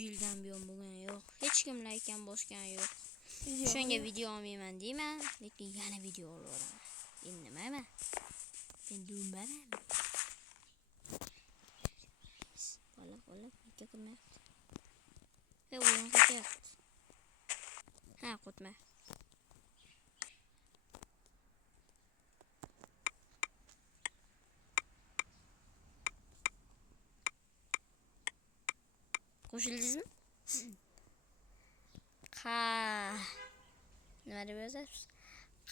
Yildan buyon bo'lgan yo'q. Hech kim laykan bosgan yo'q. Shunga video olmayman deyman, lekin yana video olaman. Endi nimaman? Men dumbaman. Bola ikki qilmayapti. O'yin qo'yapti. Ha, qo'tma. Qo'shildingizmi? Nima deb yozasiz?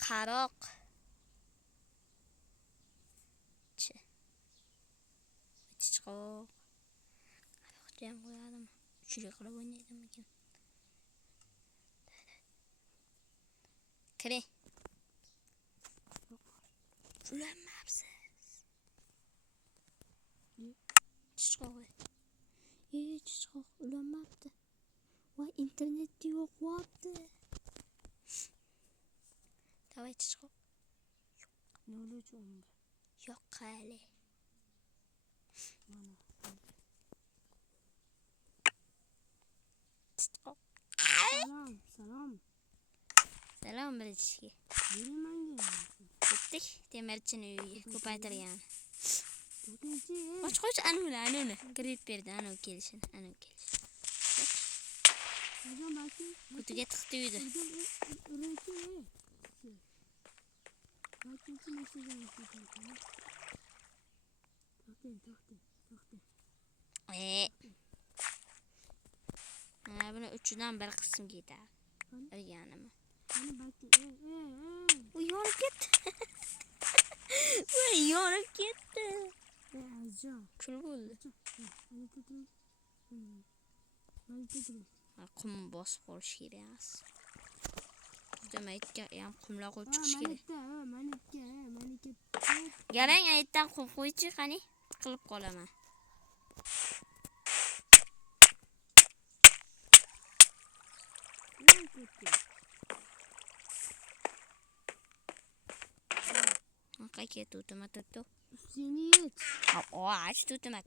Qaroq. Chiqoq. Qaroqcha ham qo'yadim. Uchli qilib o'ynaydimikin? Kiring. Ulanmabsiz. Chiqoq. Chiqoq ulanmabdi. Voy, internetda yo'q bo'pti. Davay chiqoq. Yo'q qali. Chiqoq. Salom bilishga. Ketdik temirchini uyiga ko'paytirgan. Qoch anuni kirib berdi, anu kelishini. Kutiga tiqdi uyda. Buni uchidan bir qism ketadi. O'rganimi? U yonib ketdi. Voy, yonib ketdi. Kul bo'ldi. Qum bosib qolish kerak. Juda aytga ham qumlar qo'yib chiqish kerak. Garang aytdan qum qo'ychi, qani qilib qolaman. Qayga tutma. Seniyet. Ach tutma.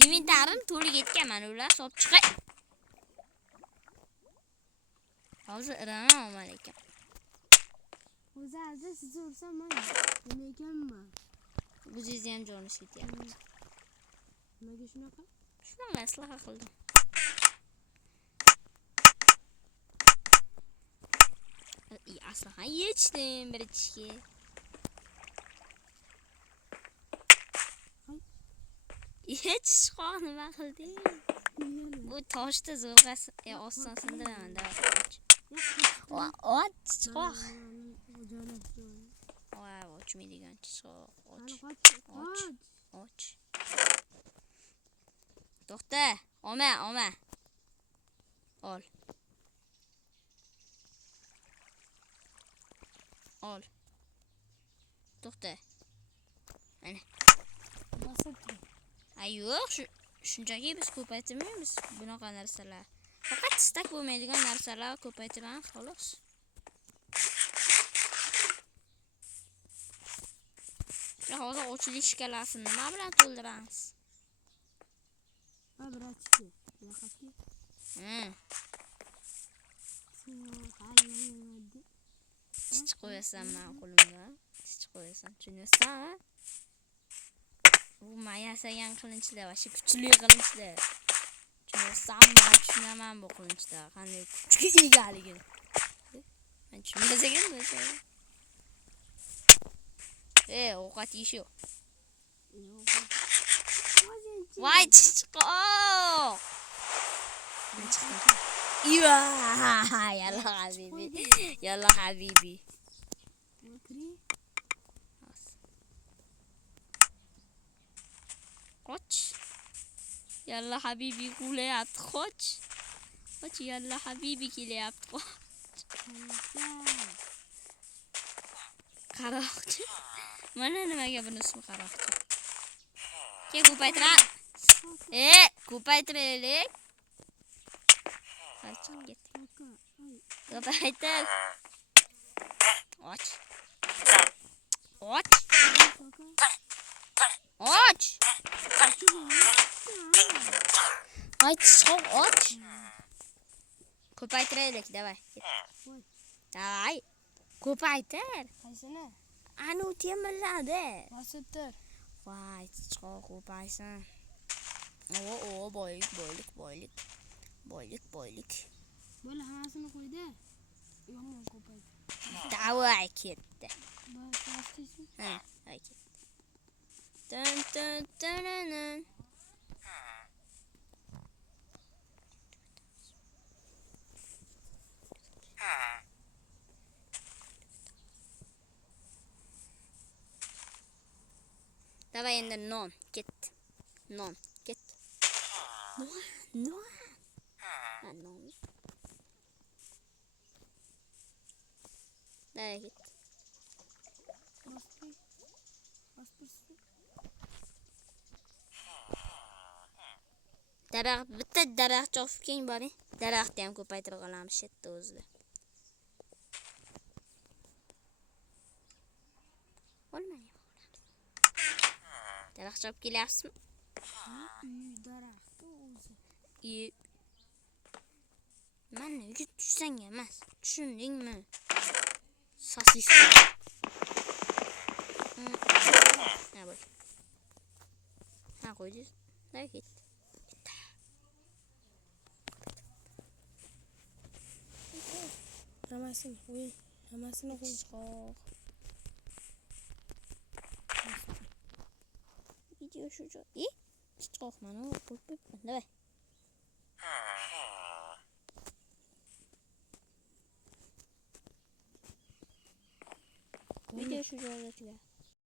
Inventarim to'liq ketganman, ular solib chiqay. Hozir irama olmadim. O'zalda sizni ursam men nima ekanman? O'zingizni ham joningiz ketyapti. Nimaga shunaqa? Shunaqa maslahat qildim. Aslan yechdim bir ichga. Chiqoq nima qilding? Bu toshda zo'rg'asi, oston sindiraman da. Chiqoq. Voy, ochmaydigan chiqoq. Och. To'xta, olma. Ol. To'xta. Mana. Bosib tur. Yo'q, shunchaki biz ko'paytirmaymiz bunaqa narsalar. Faqat istak bo'lmaydigan narsalar ko'paytiramiz, xolos. Hozir ochilish shkalasini nima bilan to'ldiramiz? Bratski, yo'qki. Tish qo'yasan ma'qulimga. Tish qo'yasan, tushunasizmi? Bu mayasagan qilinchlar, vashi kuchli qilinchlar. Tushunaman bu qilinchlar. Qanday kuchga egaligini. Men tushunmasagan. Ovqat yeyish yo'q. Voy, chiqoq. Men chiqdim. Yalla habibi. Qoch. Yalla habibi kelyapti, qoch. Yalla habibi kelyapti, qoch. Qaroqchi. Mana nimaga buni ismi qaroqchi? Ko'paytiramiz. Ko'paytiraylik. Qachon ketdi? Ko'paytir. Och. Ay çıkok aç. Ko'paytiraylik, davay. Voy. Davay. Ko'paytir. Qaysini? Anu temirladi. Bosib tur. Voy, chiqoq ko'paysin. O, boylik. Bo'la hammasini qo'ydi. Yomon ko'paydi. Davay ketdi. Bosdingmi? Ha, ay ketdi. Tun. Davay endi non, ketdi. Non, ketdi. Non. Ha, non. Davay ketdi. Bosdik. Bosdirsin. Daraxt, bitta daraxt chopib keling boring. Daraxtni ham ko'paytirib qolamiz shetda o'zida. Olmaydi. Daraxt chopib kelyapsizmi? Uy daraxti o'zi. Mana uyga tushsang emas, tushundingmi? Sosisli. Ha, bo'l. Ha, qo'ydingiz. Ha, ketdi. Hammasini qo'y. Hammasini qo'y. Chiqoq. Video shu joy. Chiqoq mana qo'yibman. Davay. Video shu joyda tugadi.